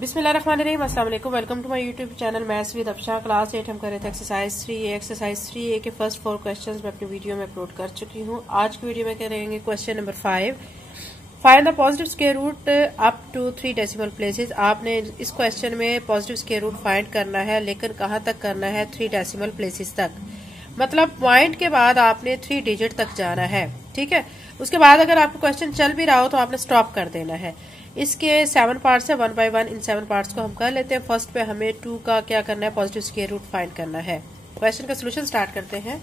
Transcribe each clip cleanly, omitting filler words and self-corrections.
बिस्मिल्लाहिर्रहमानिर्रहीम, अस्सलाम वालेकुम। Welcome to my YouTube channel maths with Afsha. Class 8 हम कर रहे थे एक्सरसाइज 3A। एक्सरसाइज 3A के फर्स्ट 4 क्वेश्चंस मैं अपनी वीडियो में अपलोड कर चुकी हूँ। आज की वीडियो में करेंगे question number 5। Find the positive square root up to 3 decimal places. आपने इस क्वेश्चन में पॉजिटिव स्क्वायर रूट फाइंड करना है, लेकिन कहाँ तक करना है? 3 डेसिमल प्लेसेस तक। मतलब पॉइंट के बाद आपने 3 डिजिट तक जाना है, ठीक है। उसके बाद अगर आपको क्वेश्चन चल भी रहा हो तो आपने स्टॉप कर देना है। इसके 7 पार्ट्स है, 1 बाय 1 इन 7 पार्ट्स को हम कर लेते हैं। फर्स्ट पे हमें 2 का क्या करना है? पॉजिटिव स्क्वायर रूट फाइंड करना है। क्वेश्चन का सोल्यूशन स्टार्ट करते हैं।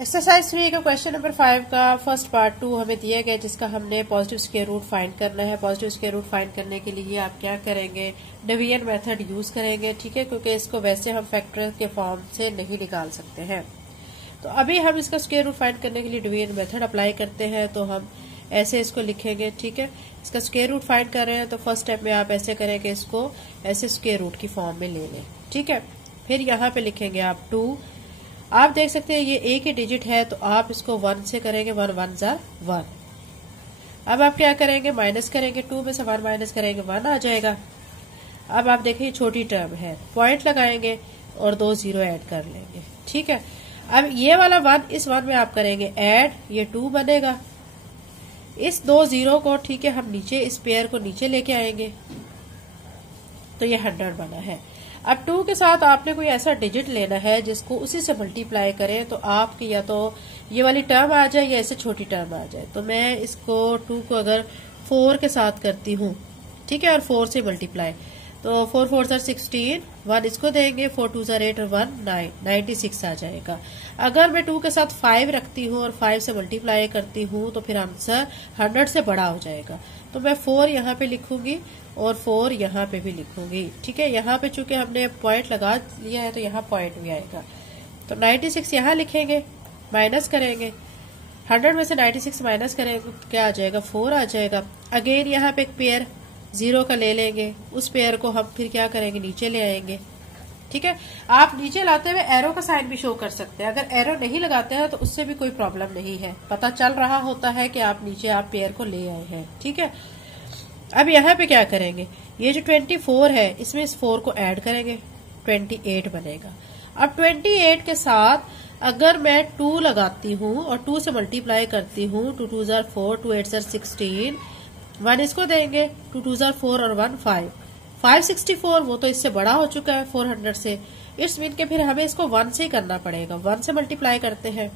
एक्सरसाइज 3 का क्वेश्चन नंबर 5 का फर्स्ट पार्ट 2 हमें दिया गया, जिसका हमने पॉजिटिव स्क्वायर रूट फाइंड करना है। पॉजिटिव स्क्वायर रूट फाइंड करने के लिए आप क्या करेंगे? डिवीजन मेथड यूज करेंगे, ठीक है, क्योंकि इसको वैसे हम फैक्टर के फॉर्म से नहीं निकाल सकते हैं। तो अभी हम इसका स्क्वायर रूट फाइंड करने के लिए डिवीजन मेथड अप्लाई करते हैं। तो हम ऐसे इसको लिखेंगे, ठीक है। इसका स्क्वायर रूट फाइंड कर रहे हैं तो फर्स्ट स्टेप में आप ऐसे करें कि इसको ऐसे स्क्वायर रूट की फॉर्म में ले लें, ठीक है। फिर यहाँ पे लिखेंगे आप 2। आप देख सकते हैं ये एक ही डिजिट है, तो आप इसको 1 से करेंगे। 1 1 जार 1। अब आप क्या करेंगे? माइनस करेंगे। 2 में से 1 माइनस करेंगे, 1 आ जाएगा। अब आप देखिए छोटी टर्म है, पॉइंट लगाएंगे और 2 0 ऐड कर लेंगे, ठीक है। अब ये वाला 1 इस 1 में आप करेंगे ऐड, ये 2 बनेगा। इस 2 0 को, ठीक है, हम नीचे इस पेयर को नीचे लेके आएंगे तो ये 100 बना है। अब 2 के साथ आपने कोई ऐसा डिजिट लेना है जिसको उसी से मल्टीप्लाई करें, तो आपकी या तो ये वाली टर्म आ जाए या ऐसे छोटी टर्म आ जाए। तो मैं इसको 2 को अगर 4 के साथ करती हूँ, ठीक है, और 4 से मल्टीप्लाई, तो 4 4 जार 16, 1 इसको देंगे, 4 2 जार 8 और 1 9, 96 आ जाएगा। अगर मैं 2 के साथ 5 रखती हूँ और 5 से मल्टीप्लाई करती हूँ तो फिर आंसर 100 से बड़ा हो जाएगा। तो मैं 4 यहाँ पे लिखूंगी और 4 यहाँ पे भी लिखूंगी, ठीक है। यहाँ पे चूंकि हमने पॉइंट लगा लिया है तो यहाँ पॉइंट भी आएगा। तो 96 यहाँ लिखेंगे, माइनस करेंगे। 100 में से 96 माइनस करेंगे, क्या आ जाएगा? 4 आ जाएगा। अगेन यहाँ पे एक पेयर 0 का ले लेंगे, उस पेयर को हम फिर क्या करेंगे? नीचे ले आएंगे, ठीक है। आप नीचे लाते हुए एरो का साइन भी शो कर सकते हैं। अगर एरो नहीं लगाते हैं तो उससे भी कोई प्रॉब्लम नहीं है, पता चल रहा होता है कि आप नीचे आप पेयर को ले आए हैं, ठीक है। अब यहाँ पे क्या करेंगे? ये जो 24 है इसमें इस 4 को ऐड करेंगे, 28 बनेगा। अब 28 के साथ अगर मैं 2 लगाती हूँ और 2 से मल्टीप्लाई करती हूँ, 2 2 जार 4, 2 8 जार 16, 1 इसको देंगे, 2 2 जार 4 और 1 5, 564। वो तो इससे बड़ा हो चुका है 400 से। इट्स मीन के फिर हमें इसको 1 से ही करना पड़ेगा। 1 से मल्टीप्लाई करते हैं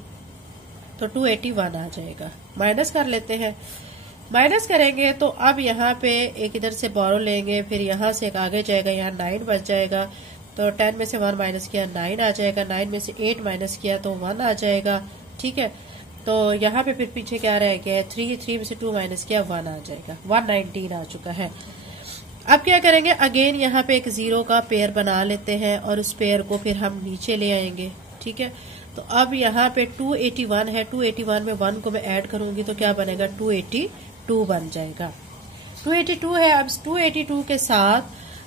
तो 281 आ जाएगा। माइनस कर लेते हैं। माइनस करेंगे तो अब यहाँ पे एक इधर से बोरो लेंगे, फिर यहाँ से एक आगे जाएगा, यहाँ 9 बच जाएगा। तो 10 में से 1 माइनस किया 9 आ जाएगा। 9 में से 8 माइनस किया तो 1 आ जाएगा, ठीक है। तो यहाँ पे फिर पीछे क्या रह गया है? 3 में से 2 माइनस किया 1 आ जाएगा। 119 आ चुका है। अब क्या करेंगे? अगेन यहाँ पे एक 0 का पेयर बना लेते हैं और उस पेयर को फिर हम नीचे ले आएंगे, ठीक है। तो अब यहाँ पे 281 है, 281 में 1 को मैं ऐड करूंगी तो क्या बनेगा? 282 बन जाएगा। 282 है। अब 282 के साथ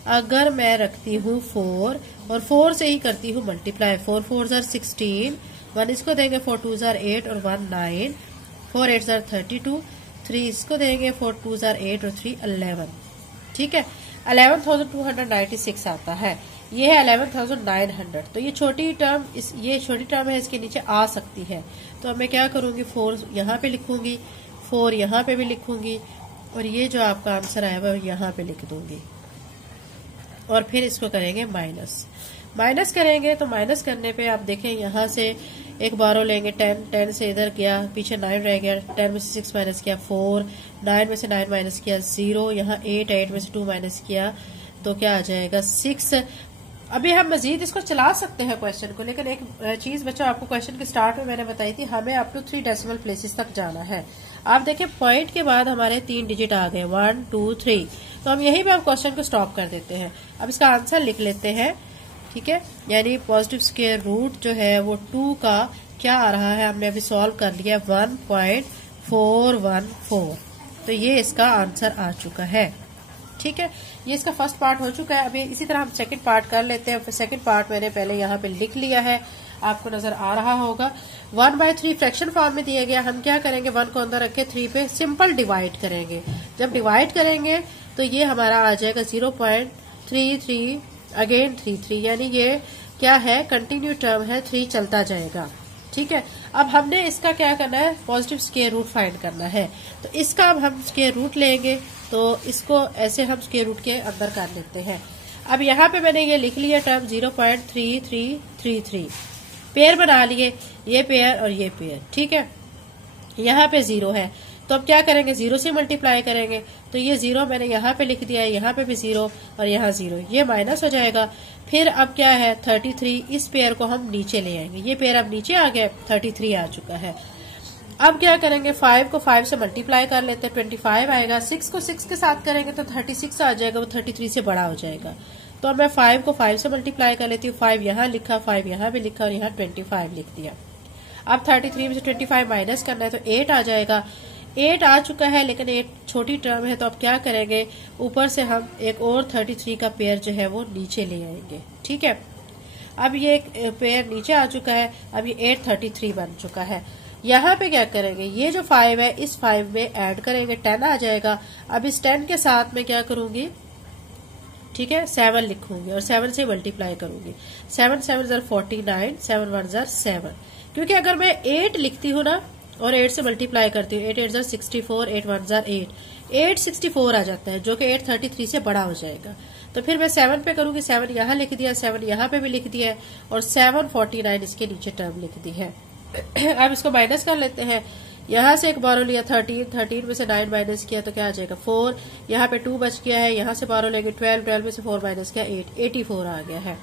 अगर मैं रखती हूँ 4 और 4 से ही करती हूँ मल्टीप्लाई, 4 4 जार 16, 1 इसको देंगे, 4 2 जार 8 और 1 9, 4 8 जार 32, 3 इसको देंगे, 4 2 जार 8 और 3 11, ठीक है। 11,296 आता है। ये है 11,900। तो ये छोटी टर्म ये छोटी टर्म है, इसके नीचे आ सकती है। तो अब मैं क्या करूंगी? 4 यहाँ पे लिखूंगी, 4 यहाँ पे भी लिखूंगी और ये जो आपका आंसर आया हुआ यहाँ पे लिख दूंगी और फिर इसको करेंगे माइनस। माइनस करेंगे तो माइनस करने पे आप देखें यहाँ से एक बारो लेंगे, 10 से इधर गया, पीछे 9 रह गया, 10 में से 6 माइनस किया 4, 9 में से 9 माइनस किया 0, यहाँ 8 में से 2 माइनस किया तो क्या आ जाएगा? 6। अभी हम मजीद इसको चला सकते हैं क्वेश्चन को, लेकिन एक चीज बच्चों आपको क्वेश्चन के स्टार्ट में मैंने बताई थी, हमें अप टू 3 डेसिमल प्लेसेस तक जाना है। आप देखें पॉइंट के बाद हमारे 3 डिजिट आ गए, 1 2 3। तो हम यहीं पे हम क्वेश्चन को स्टॉप कर देते हैं। अब इसका आंसर लिख लेते हैं, ठीक है। यानी पॉजिटिव स्क्वायर रूट जो है वो 2 का क्या आ रहा है? हमने अभी सॉल्व कर लिया 1.414। तो ये इसका आंसर आ चुका है, ठीक है। ये इसका फर्स्ट पार्ट हो चुका है। अभी इसी तरह हम सेकंड पार्ट कर लेते हैं। सेकंड पार्ट मैंने पहले यहाँ पे लिख लिया है, आपको नजर आ रहा होगा। 1/3 फ्रैक्शन फॉर्म में दिया गया। हम क्या करेंगे? 1 को अंदर रखे, 3 पे सिंपल डिवाइड करेंगे। जब डिवाइड करेंगे तो ये हमारा आ जाएगा 3 अगेन 3 यानी ये क्या है, कंटिन्यू टर्म है, 3 चलता जाएगा। ठीक है, अब हमने इसका क्या करना है, पॉजिटिव स्क्वायर रूट फाइंड करना है। तो इसका अब हम स्क्वायर रूट लेंगे, तो इसको ऐसे हम स्क्वायर रूट के अंदर कर लेते हैं। अब यहाँ पे मैंने ये लिख लिया टर्म 0.3333, पेयर बना लिए, ये पेयर और ये पेयर। ठीक है, यहाँ पे 0 है, तो अब क्या करेंगे, 0 से मल्टीप्लाई करेंगे। तो ये 0 मैंने यहाँ पे लिख दिया है, यहाँ पे भी 0 और यहाँ 0, ये माइनस हो जाएगा। फिर अब क्या है 33, इस पेयर को हम नीचे ले आएंगे, ये पेयर अब नीचे आ गया, 33 आ चुका है। अब क्या करेंगे, 5 को 5 से मल्टीप्लाई कर लेते हैं, 25 आएगा। 6 को 6 के साथ करेंगे तो 36 आ जाएगा, वो 33 से बड़ा हो जाएगा। तो अब मैं 5 को 5 से मल्टीप्लाई कर लेती हूँ, 5 यहाँ लिखा, 5 यहाँ भी लिखा और यहाँ 25 लिख दिया। अब 33 में से 25 माइनस करना है तो 8 आ जाएगा। 8 आ चुका है, लेकिन 8 छोटी टर्म है, तो अब क्या करेंगे, ऊपर से हम एक और 33 का पेयर जो है वो नीचे ले आएंगे। ठीक है, अब ये एक पेयर नीचे आ चुका है, अब ये 833 बन चुका है। यहाँ पे क्या करेंगे, ये जो 5 है इस 5 में ऐड करेंगे, 10 आ जाएगा। अब इस 10 के साथ में क्या करूंगी, ठीक है, 7 लिखूंगी और 7 से मल्टीप्लाई करूंगी। 7 7 ज़र 49, 7 1 ज़र 7। क्योंकि अगर मैं 8 लिखती हूँ ना और 8 से मल्टीप्लाई करती हूँ, 8 8 ज़र 64, 8 1 ज़र 8, 864 आ जाता है, जो कि 833 से बड़ा हो जाएगा। तो फिर मैं 7 पे करूंगी, 7 यहाँ लिख दिया, 7 यहाँ पे भी लिख दिया है और 749 इसके नीचे टर्म लिख दी है। अब इसको माइनस कर लेते हैं, यहाँ से एक बारो लिया 13 में से 9 माइनस किया तो क्या आ जाएगा 4, यहाँ पे 2 बच गया है, यहाँ से बारो लेंगे 12 में से 4 माइनस किया 8, 84 आ गया है।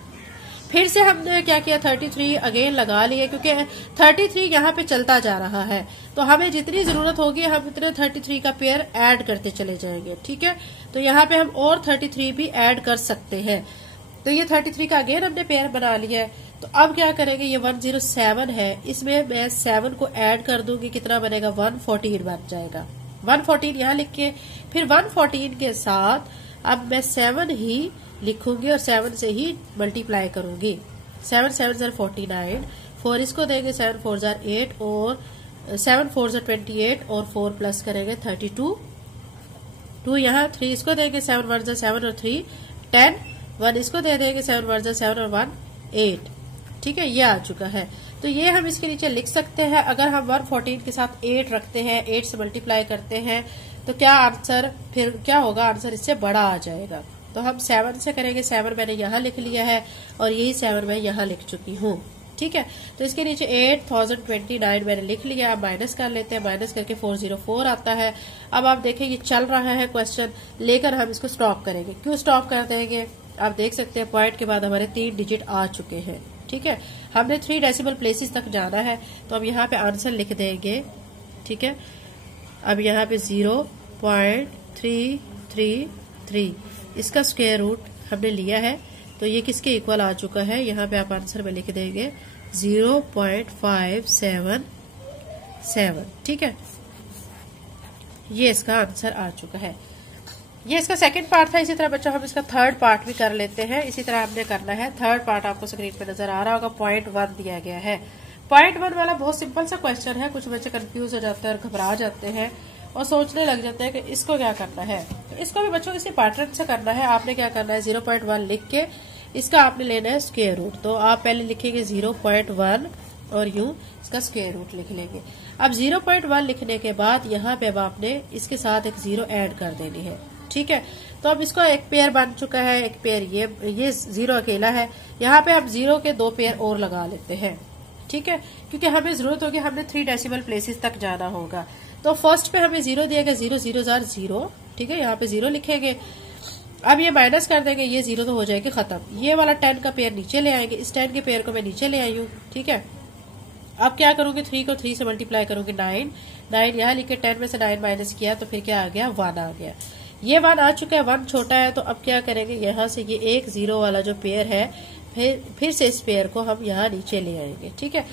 फिर से हमने क्या किया, 33 अगेन लगा लिए, क्योंकि 33 यहाँ पे चलता जा रहा है, तो हमें जितनी जरूरत होगी हम इतने 33 का पेयर ऐड करते चले जाएंगे। ठीक है, तो यहाँ पे हम और 33 भी ऐड कर सकते हैं। तो ये 33 का अगेन हमने पेयर बना लिया है। तो अब क्या करेंगे, ये 107 है, इसमें मैं 7 को ऐड कर दूंगी, कितना बनेगा 114 बन जाएगा। 114 यहाँ लिख के फिर 114 के साथ अब मैं 7 ही लिखूंगी और 7 से ही मल्टीप्लाई करूंगी। 7 7 ज़र 49, 4 इसको देंगे, 7 4 ज़र 8 और 7 4 ज़र 28 और 4 प्लस करेंगे 32, 2 यहाँ 3 इसको देंगे, 7 1 ज़र 7 और 3 10, 1 इसको दे देंगे, 7 1 ज़र 7 और 1 8। ठीक है, ये आ चुका है। तो ये हम इसके नीचे लिख सकते हैं। अगर हम 114 के साथ 8 रखते हैं, 8 से मल्टीप्लाई करते हैं, तो क्या आंसर फिर क्या होगा, आंसर इससे बड़ा आ जाएगा। तो हम 7 से करेंगे, 7 मैंने यहाँ लिख लिया है और यही 7 मैं यहाँ लिख चुकी हूँ। ठीक है, तो इसके नीचे 8029 मैंने लिख लिया। अब माइनस कर लेते हैं, माइनस करके 404 आता है। अब आप देखें ये चल रहा है क्वेश्चन, लेकर हम इसको स्टॉप करेंगे। क्यों स्टॉप कर देंगे, आप देख सकते हैं पॉइंट के बाद हमारे 3 डिजिट आ चुके हैं। ठीक है, हमने 3 डेसिमल प्लेसेस तक जाना है, तो अब यहाँ पे आंसर लिख देंगे। ठीक है, अब यहाँ पे 0.333 इसका स्क्वायर रूट हमने लिया है, तो ये किसके इक्वल आ चुका है, यहाँ पे आप आंसर में लिख देंगे 0.577। ठीक है, ये इसका आंसर आ चुका है। ये इसका सेकंड पार्ट था। इसी तरह बच्चों हम इसका थर्ड पार्ट भी कर लेते हैं। इसी तरह हमने करना है थर्ड पार्ट, आपको स्क्रीन पे नजर आ रहा होगा, पॉइंट 1 दिया गया है। पॉइंट 1 वाला बहुत सिंपल सा क्वेश्चन है। कुछ बच्चे कंफ्यूज हो जाते हैं और घबरा जाते हैं और सोचने लग जाते हैं कि इसको क्या करना है। तो इसको भी बच्चों इसी पैटर्न से करना है। आपने क्या करना है, 0.1 लिख के इसका आपने लेना है स्क्वायर रूट। तो आप पहले लिखेंगे 0.1 और यूं इसका स्क्वायर रूट लिख लेंगे। अब 0.1 लिखने के बाद यहाँ पे अब आपने इसके साथ एक 0 ऐड कर देनी है। ठीक है, तो अब इसको एक पेयर बन चुका है, एक पेयर ये 0 अकेला है। यहाँ पे आप 0 के 2 पेयर और लगा लेते हैं। ठीक है, क्योंकि हमें जरूरत होगी, हमने 3 डेसिमल प्लेसेस तक जाना होगा। तो फर्स्ट पे हमें 0 दिया गया, 0 0 ज़र 0। ठीक है, यहाँ पे 0 लिखेंगे। अब ये माइनस कर देंगे, ये 0 तो हो जाएगी खत्म। ये वाला 10 का पेयर नीचे ले आएंगे, इस 10 के पेयर को मैं नीचे ले आई हूँ। ठीक है, अब क्या करूंगी, 3 को 3 से मल्टीप्लाई करूंगी 9 यहाँ लिखे, 10 में से 9 माइनस किया तो फिर क्या आ गया, 1 आ गया। ये 1 आ चुका है, 1 छोटा है। तो अब क्या करेंगे, यहाँ से ये 1 0 वाला जो पेयर है, फिर से इस पेयर को हम यहाँ नीचे ले आएंगे। ठीक है,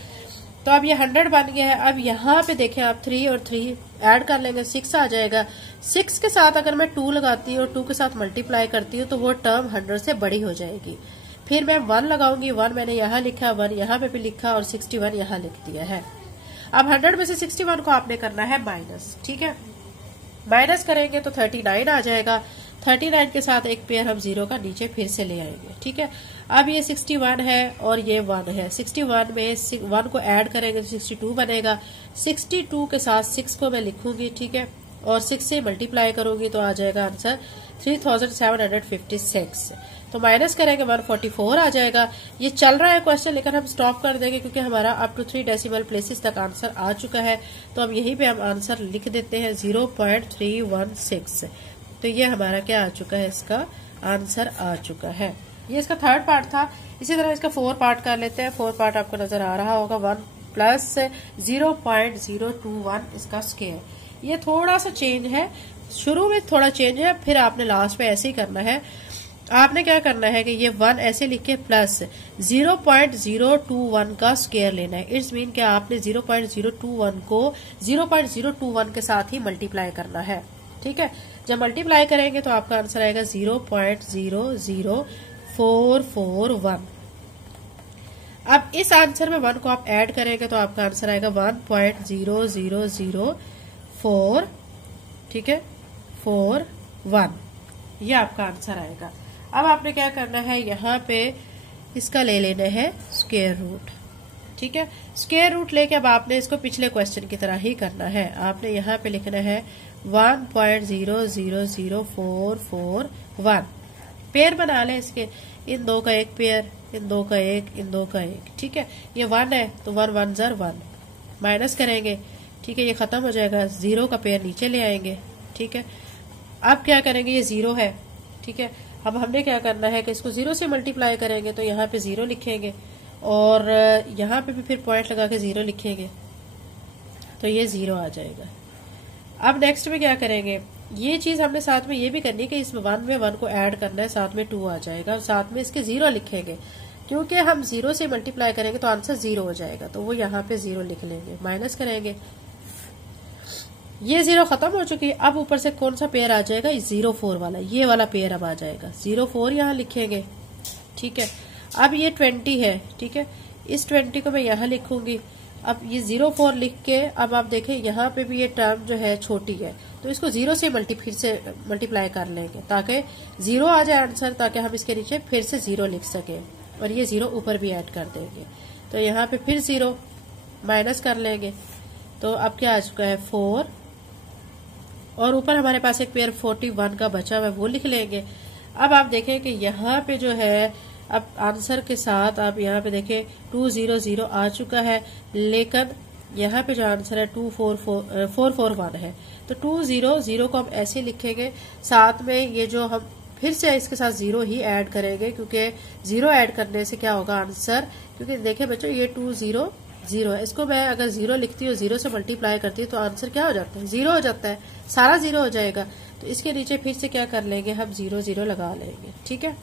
तो अब ये 100 बन गया है। अब यहाँ पे देखें आप 3 और 3 ऐड कर लेंगे, 6 आ जाएगा। 6 के साथ अगर मैं 2 लगाती हूँ और 2 के साथ मल्टीप्लाई करती हूँ तो वो टर्म 100 से बड़ी हो जाएगी। फिर मैं 1 लगाऊंगी, 1 मैंने यहाँ लिखा, 1 यहाँ पे भी लिखा और 61 यहाँ लिख दिया है। अब 100 में से 61 को आपने करना है माइनस। ठीक है, माइनस करेंगे तो 39 आ जाएगा। 39 के साथ एक पेयर हम 0 का नीचे फिर से ले आएंगे। ठीक है, अब ये 61 है और ये 1 है। 61 में 1 को ऐड करेंगे तो 62 बनेगा। 62 के साथ 6 को मैं लिखूंगी, ठीक है, और 6 से मल्टीप्लाई करूंगी तो आ जाएगा आंसर 3756। तो माइनस करेंगे 144 आ जाएगा। ये चल रहा है क्वेश्चन, लेकिन हम स्टॉप कर देंगे क्योंकि हमारा अप टू 3 डेसिमल प्लेसेस तक आंसर आ चुका है। तो अब यहीं पे हम आंसर लिख देते हैं 0.316। तो ये हमारा क्या आ चुका है, इसका आंसर आ चुका है। ये इसका थर्ड पार्ट था। इसी तरह इसका 4 पार्ट कर लेते हैं। 4 पार्ट आपको नजर आ रहा होगा। 1 प्लस 0.021 इसका स्क्वायर। ये थोड़ा सा चेंज है, शुरू में थोड़ा चेंज है, फिर आपने लास्ट में ऐसे ही करना है। आपने क्या करना है कि ये 1 ऐसे लिख के प्लस 0.021 का स्क्वायर लेना है। इट्स मीन कि आपने 0.021 को 0.021 के साथ ही मल्टीप्लाई करना है। ठीक है, जब मल्टीप्लाई करेंगे तो आपका आंसर आएगा 0.00441। अब इस आंसर में 1 को आप ऐड करेंगे तो आपका आंसर आएगा 1.0004, ठीक है, 41। ये आपका आंसर आएगा। अब आपने क्या करना है, यहाँ पे इसका ले लेना है स्क्वायर रूट। ठीक है, स्क्वायर रूट लेके अब आपने इसको पिछले क्वेश्चन की तरह ही करना है। आपने यहाँ पे लिखना है 1.000441। पेयर बना लें इसके, इन दो का एक पेयर, इन दो का एक, इन दो का एक। ठीक है, ये 1 है तो 1 1 ज़र 1 माइनस करेंगे। ठीक है, ये खत्म हो जाएगा। 0 का पेयर नीचे ले आएंगे। ठीक है, अब क्या करेंगे, ये 0 है। ठीक है, अब हमने क्या करना है कि इसको 0 से मल्टीप्लाई करेंगे तो यहाँ पे 0 लिखेंगे और यहाँ पे भी फिर पॉइंट लगा के 0 लिखेंगे तो ये 0 आ जाएगा। अब नेक्स्ट में क्या करेंगे, ये चीज हमने साथ में ये भी करनी है कि इस 1 में 1 को ऐड करना है, साथ में 2 आ जाएगा और साथ में इसके 0 लिखेंगे। क्योंकि हम 0 से मल्टीप्लाई करेंगे तो आंसर 0 हो जाएगा, तो वो यहाँ पे 0 लिख लेंगे, माइनस करेंगे। ये 0 खत्म हो चुकी है। अब ऊपर से कौन सा पेयर आ जाएगा, 04 वाला, ये वाला पेयर अब आ जाएगा। 04 यहाँ लिखेंगे। ठीक है, अब ये 20 है। ठीक है, इस 20 को मैं यहाँ लिखूंगी। अब ये 04 लिख के अब आप देखें यहाँ पे भी ये टर्म जो है छोटी है तो इसको 0 से फिर से मल्टीप्लाई कर लेंगे ताकि 0 आ जाए आंसर, ताकि हम इसके नीचे फिर से 0 लिख सके और ये 0 ऊपर भी ऐड कर देंगे। तो यहाँ पे फिर 0 माइनस कर लेंगे तो अब क्या आ चुका है 4 और ऊपर हमारे पास एक पेयर 41 का बचा हुआ है, वो लिख लेंगे। अब आप देखें कि यहाँ पे जो है अब आंसर के साथ आप यहाँ पे देखें 200 आ चुका है, लेकिन यहाँ पे जो आंसर है 441 है। तो 200 को हम ऐसे लिखेंगे, साथ में ये जो हम फिर से इसके साथ 0 ही ऐड करेंगे क्योंकि 0 ऐड करने से क्या होगा आंसर, क्योंकि देखें बच्चों ये 200 है, इसको मैं अगर 0 लिखती हूँ 0 से मल्टीप्लाई करती हूँ तो आंसर क्या हो जाता है, 0 हो जाता है, सारा 0 हो जाएगा। तो इसके नीचे फिर से क्या कर लेंगे, हम 0 लगा लेंगे। ठीक है,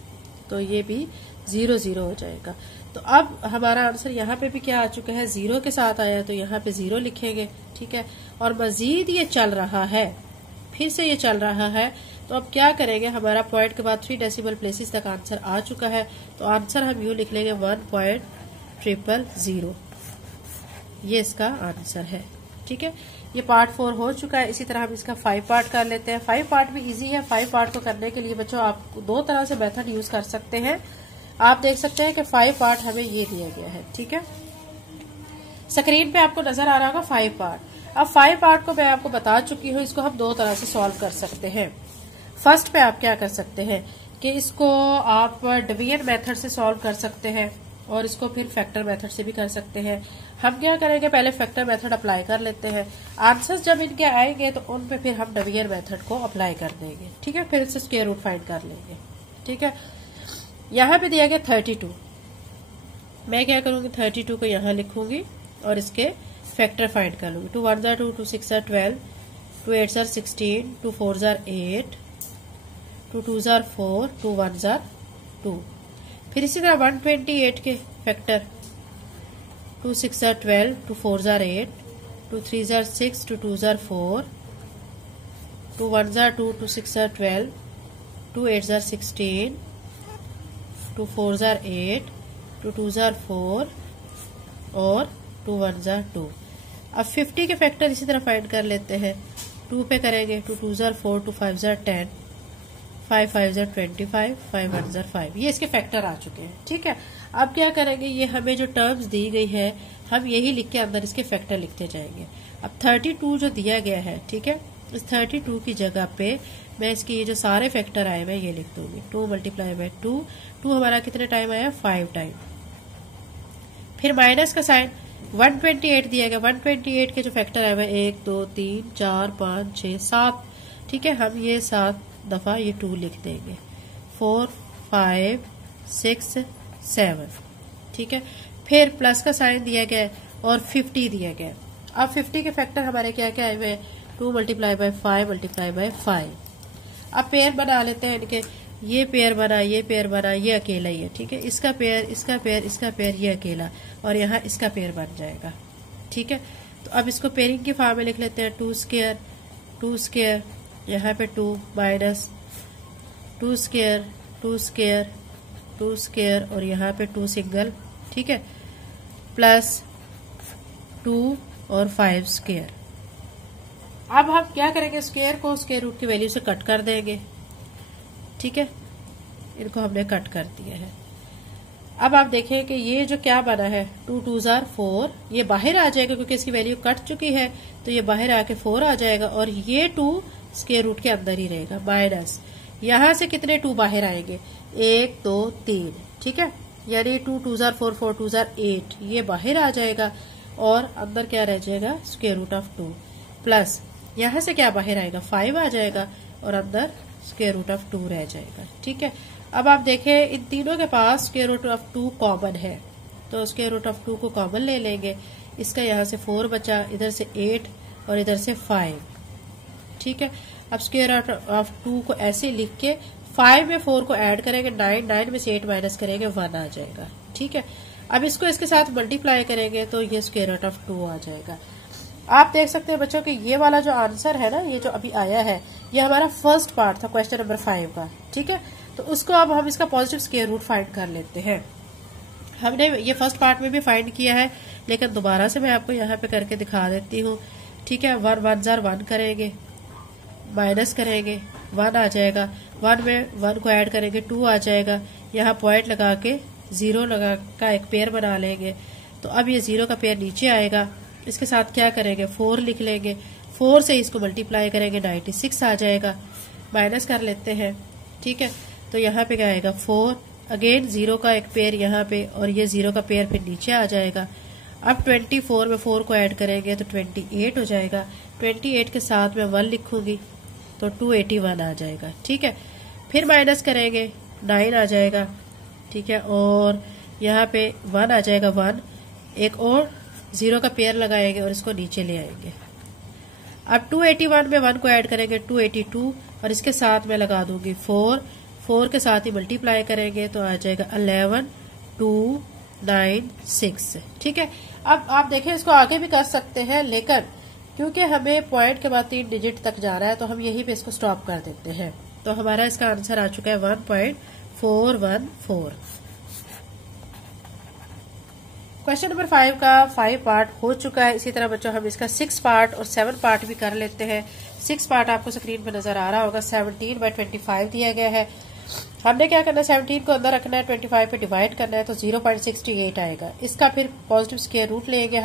तो ये भी 0 हो जाएगा। तो अब हमारा आंसर यहाँ पे भी क्या आ चुका है, 0 के साथ आया, तो यहाँ पे 0 लिखेंगे। ठीक है, और मजीद ये चल रहा है, फिर से ये चल रहा है। तो अब क्या करेंगे, हमारा पॉइंट के बाद 3 डेसिमल प्लेसेस तक आंसर आ चुका है, तो आंसर हम यूँ लिख लेंगे 1.000। ये इसका आंसर है। ठीक है, ये पार्ट 4 हो चुका है। इसी तरह हम इसका 5 पार्ट कर लेते हैं। 5 पार्ट भी इजी है। 5 पार्ट को करने के लिए बच्चों आप 2 तरह से मेथड यूज कर सकते हैं। आप देख सकते हैं कि 5 पार्ट हमें ये दिया गया है। ठीक है, स्क्रीन पे आपको नजर आ रहा होगा 5 पार्ट। अब 5 पार्ट को मैं आपको बता चुकी हूँ, इसको हम 2 तरह से सॉल्व कर सकते हैं। फर्स्ट पे आप क्या कर सकते हैं कि इसको आप डिवीजन मेथड से सॉल्व कर सकते हैं और इसको फिर फैक्टर मेथड से भी कर सकते हैं। हम क्या करेंगे, पहले फैक्टर मेथड अप्लाई कर लेते हैं। आंसर्स जब इनके आएंगे तो उन पे फिर हम डिवीजन मेथड को अप्लाई कर देंगे। ठीक है, फिर इससे स्क्वायर रूट फाइंड कर लेंगे। ठीक है, यहाँ पे दिया गया 32, मैं क्या करूंगी 32 को यहाँ लिखूंगी और इसके फैक्टर फाइंड कर लूंगी। 2 1 2, 2 6 12, 2 8 16, 2 4 8, 2 2 4, 2 1 2। फिर इसी तरह 128 के फैक्टर 2 6 12, 2 4 8, 2 3 6, 2 2 4, 2 1 2, 2 6 12, 2 8 16, 2 4 8, 2 2 4 और 2 1 2। अब 50 के फैक्टर इसी तरह फाइंड कर लेते हैं। 2 पे करेंगे, 2 2 4, 2 5 10, 5 5 ज़र 25, 5 1 ज़र 5, ये इसके फैक्टर आ चुके हैं। ठीक है, अब क्या करेंगे, ये हमें जो टर्म्स दी गई है हम यही लिख के अंदर इसके फैक्टर लिखते जाएंगे। अब 32 जो दिया गया है, ठीक है, इस 32 की जगह पे मैं इसके ये जो सारे फैक्टर आए हुए ये लिख दूंगी। 2 मल्टीप्लाई बाय 2, 2 हमारा कितने टाइम आया, 5 टाइम। फिर माइनस का साइन, 128 दिया गया, 128 के जो फैक्टर आए हुए 1 2 3 4 5 6 7, ठीक है, हम ये 7 दफा ये 2 लिख देंगे। 4 5 6 7, ठीक है। फिर प्लस का साइन दिया गया और 50 दिया गया। अब 50 के फैक्टर हमारे क्या क्या आए हुए हैं, 2 मल्टीप्लाई बाय 5 मल्टीप्लाई बाय 5। अब पेयर बना लेते हैं इनके, ये पेयर बना, ये पेयर बना, ये अकेला ही है, ठीक है, इसका पेयर, इसका पेयर, इसका पेयर, ये अकेला, और यहाँ इसका पेयर बन जाएगा। ठीक है, तो अब इसको पेयरिंग की फॉर्म में लिख लेते हैं। 2 स्क्वायर 2 स्क्वायर, यहाँ पे 2 माइनस 2 स्क्वायर 2 स्क्वायर 2 स्क्वायर, और यहाँ पे 2 सिंगल, ठीक है, प्लस 2 और 5 स्क्वायर। अब हम क्या करेंगे, स्क्वायर को स्क्वायर रूट की वैल्यू से कट कर देंगे। ठीक है, इनको हमने कट कर दिया है। अब आप देखें कि ये जो क्या बना है, 2 2 ज़र 4, ये बाहर आ जाएगा क्योंकि इसकी वैल्यू कट चुकी है, तो ये बाहर आके 4 आ जाएगा, और ये 2 स्क्वायर रूट के अंदर ही रहेगा। माइनस यहां से कितने 2 बाहर आएंगे, 1 2 3, ठीक है, यानी 2 2 ज़र 4 4 2 ज़र 8, ये बाहर आ जाएगा, और अंदर क्या रह जाएगा, स्क्वायर रूट ऑफ 2, प्लस यहां से क्या बाहर आएगा, 5 आ जाएगा, और अंदर स्क्वायर रूट ऑफ 2 रह जाएगा। ठीक है, अब आप देखें इन तीनों के पास स्क्वायर रूट ऑफ 2 कॉमन है, तो स्क्वायर रूट ऑफ 2 को कॉमन ले लेंगे। इसका यहाँ से 4 बचा, इधर से 8 और इधर से 5। ठीक है, अब स्क्वायर रूट ऑफ 2 को ऐसे लिख के 5 में 4 को ऐड करेंगे, 9 9 में से 8 माइनस करेंगे, 1 आ जाएगा। ठीक है, अब इसको इसके साथ मल्टीप्लाई करेंगे तो ये स्क्वायर रूट ऑफ 2 आ जाएगा। आप देख सकते हैं बच्चों कि ये वाला जो आंसर है ना, ये जो अभी आया है, ये हमारा फर्स्ट पार्ट था क्वेश्चन नंबर 5 का। ठीक है, तो उसको अब हम इसका पॉजिटिव स्क्वायर रूट फाइंड कर लेते हैं। हमने ये फर्स्ट पार्ट में भी फाइंड किया है, लेकिन दोबारा से मैं आपको यहाँ पे करके दिखा देती हूँ। ठीक है, 1 1 ज़र 1 करेंगे, माइनस करेंगे, 1 आ जाएगा, 1 में 1 को ऐड करेंगे, 2 आ जाएगा, यहाँ पॉइंट लगा के 0 लगा का एक पेयर बना लेंगे, तो अब ये 0 का पेयर नीचे आएगा। इसके साथ क्या करेंगे, 4 लिख लेंगे, 4 से इसको मल्टीप्लाई करेंगे, 96 आ जाएगा, माइनस कर लेते हैं। ठीक है, तो यहाँ पे क्या आएगा, 4, अगेन 0 का एक पेयर यहाँ पे, और ये 0 का पेयर फिर नीचे आ जाएगा। अब 24 में 4 को ऐड करेंगे तो 28 हो जाएगा, 28 के साथ में 1 लिखूंगी तो 281 आ जाएगा। ठीक है, फिर माइनस करेंगे, 9 आ जाएगा। ठीक है, और यहाँ पे 1 आ जाएगा, 1, एक और 0 का पेयर लगाएंगे और इसको नीचे ले आएंगे। अब 281 में 1 को ऐड करेंगे, 282, और इसके साथ में लगा दूंगी 4, 4 के साथ ही मल्टीप्लाई करेंगे तो आ जाएगा 11 2 9 6। ठीक है, अब आप देखें इसको आगे भी कर सकते हैं, लेकिन क्योंकि हमें पॉइंट के बाद 3 डिजिट तक जा रहा है तो हम यहीं पे इसको स्टॉप कर देते हैं। तो हमारा इसका आंसर आ चुका है 1.414। क्वेश्चन नंबर 5 का 5 पार्ट हो चुका है। इसी तरह बच्चों हम इसका 6 पार्ट और 7 पार्ट भी कर लेते हैं। 6 पार्ट आपको स्क्रीन पर नजर आ रहा होगा। 17/25 दिया गया है। हमने क्या करना है, 17 को अंदर रखना है, 25 पे डिवाइड करना है तो 0.68 आएगा। इसका फिर पॉजिटिव स्क्वायर रूट लेंगे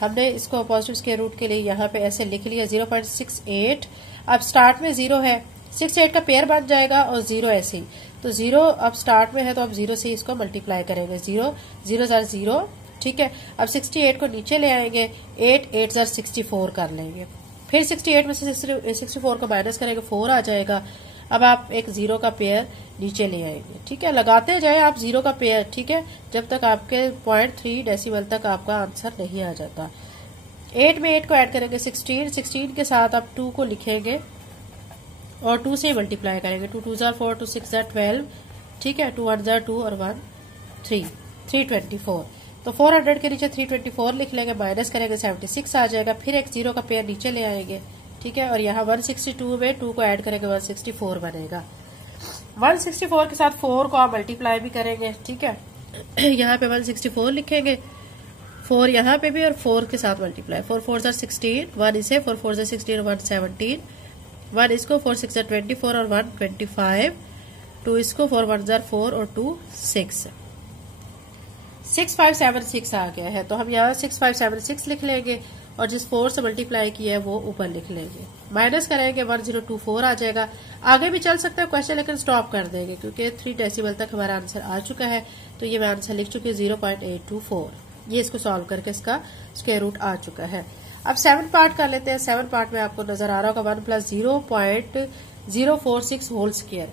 हमने इसको पॉजिटिव स्क्वायर रूट के लिए यहाँ पे ऐसे लिख लिया 0.68। अब स्टार्ट में 0 है, 68 का पेयर बन जाएगा और 0 ऐसे ही, तो 0 अब स्टार्ट में है तो अब 0 से इसको मल्टीप्लाई करेंगे, 0 0 जार 0। ठीक है, अब 68 को नीचे ले आएंगे, 8 8 जार 64 कर लेंगे, फिर 68 में से 64 को माइनस करेंगे, 4 आ जाएगा। अब आप एक 0 का पेयर नीचे ले आएंगे। ठीक है, लगाते जाए आप 0 का पेयर, ठीक है, जब तक आपके 0.3 डेसिमल तक आपका आंसर नहीं आ जाता। 8 में 8 को ऐड करेंगे, 16 के साथ आप 2 को लिखेंगे और 2 से मल्टीप्लाई करेंगे, 2 2 जार 4, 2 6 जार 12। ठीक है, 2 1 जार 2 और 1 3, 324। तो 400 के नीचे 324 लिख लेंगे, माइनस करेंगे 76 आ जाएगा, फिर एक 0 का पेयर नीचे ले आएंगे। ठीक है, और यहाँ 162 में 2 को ऐड करेंगे, 164 बनेगा। 164 के साथ 4 को आप मल्टीप्लाई भी करेंगे। ठीक है, यहाँ पे 164 लिखेंगे, 4 यहाँ पे भी और 4 के साथ मल्टीप्लाई, 4 4 जार 16, 1 इसे 4 4 जार 16 और 1 17, 1 इसको 4 6 24 और 1 25, 2 इसको 4 1 4 और 2 6, 6576 आ गया है। तो हम यहाँ 6576 लिख लेंगे और जिस 4 से मल्टीप्लाई किया है वो ऊपर लिख लेंगे, माइनस करेंगे 1024 आ जाएगा। आगे भी चल सकता है क्वेश्चन, लेकिन स्टॉप कर देंगे क्योंकि 3 डेसिमल तक हमारा आंसर आ चुका है। तो ये मैं आंसर लिख चुकी हूँ 0.824। ये इसको सॉल्व करके इसका स्क्वायर रूट आ चुका है। अब 7 पार्ट कर लेते हैं। 7 पार्ट में आपको नजर आ रहा होगा 1 + 0.046 होल स्क्वायर।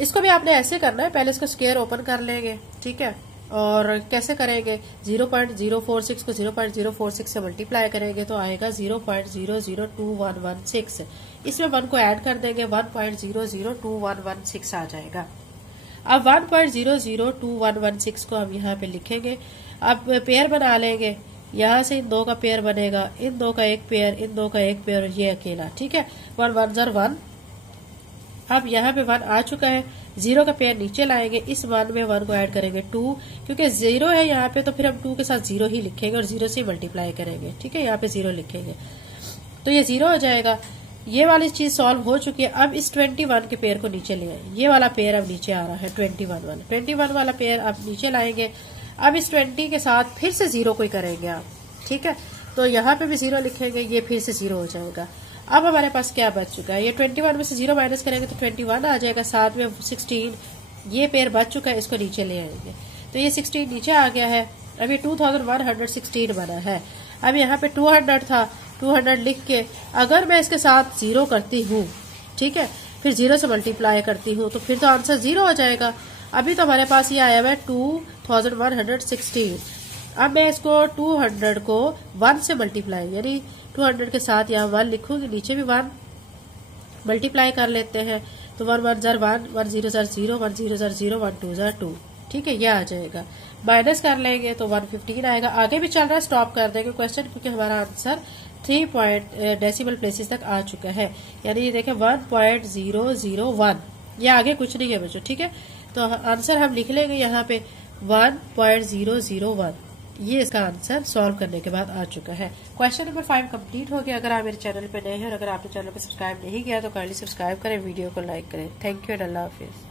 इसको भी आपने ऐसे करना है, पहले इसका स्क्वायर ओपन कर लेंगे, ठीक है। और कैसे करेंगे, 0.046 को 0.046 से मल्टीप्लाई करेंगे तो आएगा 0.002116। इसमें 1 को ऐड कर देंगे, 1.002116 आ जाएगा। अब 1.002116 को हम यहाँ पे लिखेंगे। अब पेयर बना लेंगे, यहाँ से इन दो का पेयर बनेगा, इन दो का एक पेयर, इन दो का एक पेयर और ये अकेला, ठीक है। 1 1 * 1। अब यहाँ पे 1 आ चुका है, 0 का पेयर नीचे लाएंगे, इस 1 में 1 को ऐड करेंगे 2, क्योंकि 0 है यहाँ पे तो फिर हम 2 के साथ 0 ही लिखेंगे और 0 से मल्टीप्लाई करेंगे, ठीक है। यहाँ पे 0 लिखेंगे तो ये 0 हो जाएगा। ये वाली चीज सॉल्व हो चुकी है। अब इस 21 के पेयर को नीचे ले आए, ये वाला पेयर अब नीचे आ रहा है 21 वाला पेयर अब नीचे लाएंगे। अब इस 20 के साथ फिर से 0 को ही करेंगे आप, ठीक है। तो यहाँ पे भी 0 लिखेंगे, ये फिर से 0 हो जाएगा। अब हमारे पास क्या बच चुका है, ये 21 में से 0 माइनस करेंगे तो 21 आ जाएगा, साथ में 16 ये पेयर बच चुका है, इसको नीचे ले आएंगे तो ये 16 नीचे आ गया है। अब ये 2116 बना है। अब यहाँ पे 200 था, 200 लिख के अगर मैं इसके साथ 0 करती हूँ, ठीक है, फिर 0 से मल्टीप्लाई करती हूँ तो फिर तो आंसर 0 हो जाएगा। अभी तो हमारे पास ये आया हुआ है 2116। अब मैं इसको 200 को 1 से मल्टीप्लाई, यानी 200 के साथ यहाँ 1 लिखूंगी, नीचे भी 1 मल्टीप्लाई कर लेते हैं तो 1 1 * 1, 1 0 * 0, 1 0 * 0, 1 2 * 2, ठीक है। यह आ जाएगा, माइनस कर लेंगे तो 115 आएगा। आगे भी चल रहा है, स्टॉप कर देंगे क्वेश्चन क्योंकि हमारा आंसर 3 डेसिमल प्लेसेस तक आ चुका है। यानी ये देखें 1.001, ये आगे कुछ नहीं है बच्चों, ठीक है। तो आंसर हम लिख लेंगे यहाँ पे 1.001। ये इसका आंसर सॉल्व करने के बाद आ चुका है। क्वेश्चन नंबर 5 कंप्लीट हो गया। अगर आप मेरे चैनल पे नए हैं और अगर आपने चैनल को सब्सक्राइब नहीं किया तो काइंडली सब्सक्राइब करें, वीडियो को लाइक करें। Thank you and Allah Hafiz.